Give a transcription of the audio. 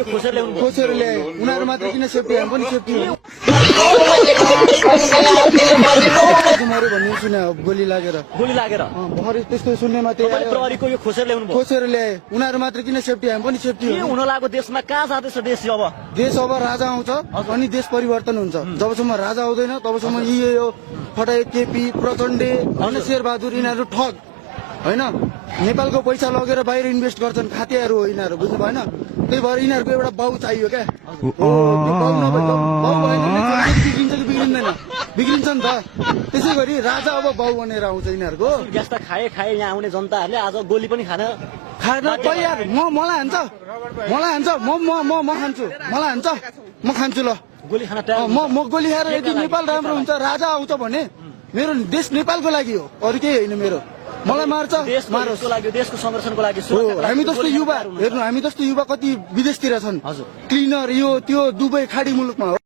यो खोसेर ल्याउनु भयो। खोसेर ल्याए उनीहरू मात्र किन सेफ्टी हामी पनि सेफ्टी हो मऱ्यो भन्ने सुने गोली लागेर गोली लागेर भर्खर त्यस्तो सुन्नेमा त्यही तपाईले प्रहरीको यो खोसेर ल्याउनु भयो। खोसेर ल्याए उनीहरू मात्र किन सेफ्टी हामी पनि सेफ्टी के हो हुन लागेको देशमा कहाँ जाँदैछ देश अब? देश अब राजा आउँछ अनि देश परिवर्तन हुन्छ जबसम्म राजा आउँदैन तबसम्म यो फटाए केपी प्रचण्डे होइन शेरबहादुर यिनीहरू ठग होइन नेपालको पैसा लगेर बाहिर इन्भेस्ट गर्छन् खातेहरू हो यिनीहरू बुझ्नु भएन त्यही भएर यिनीहरूको एउटा बाउ चाहियो क्या बाउ नभए बाउ भएन भने बिग्रिन्छ कि बिग्रिँदैन बिग्रिन्छ नि त त्यसै गरी राजा अब बाउ बनेर आउँछ यिनीहरूको ग्यास त खाए यहाँ आउने जनताहरूले आज गोली पनि खान खाएर तयार मलाई हान्छ म खान्छु मलाई हान्छ म खान्छु ल गोली खान तयार म गोली खाएर यदि नेपाल राम्रो हुन्छ राजा आउँछ भने मेरो देश नेपालको लागि हो अरू केही होइन मेरो मलाई मार्छ मारोस् लागि देशको संरक्षणको लागि हामी जस्तो युवा हेर्नु हामी जस्तो युवा कति विदेशतिर छन् क्लिनर यो त्यो दुबई खाडी मुलुकमा हो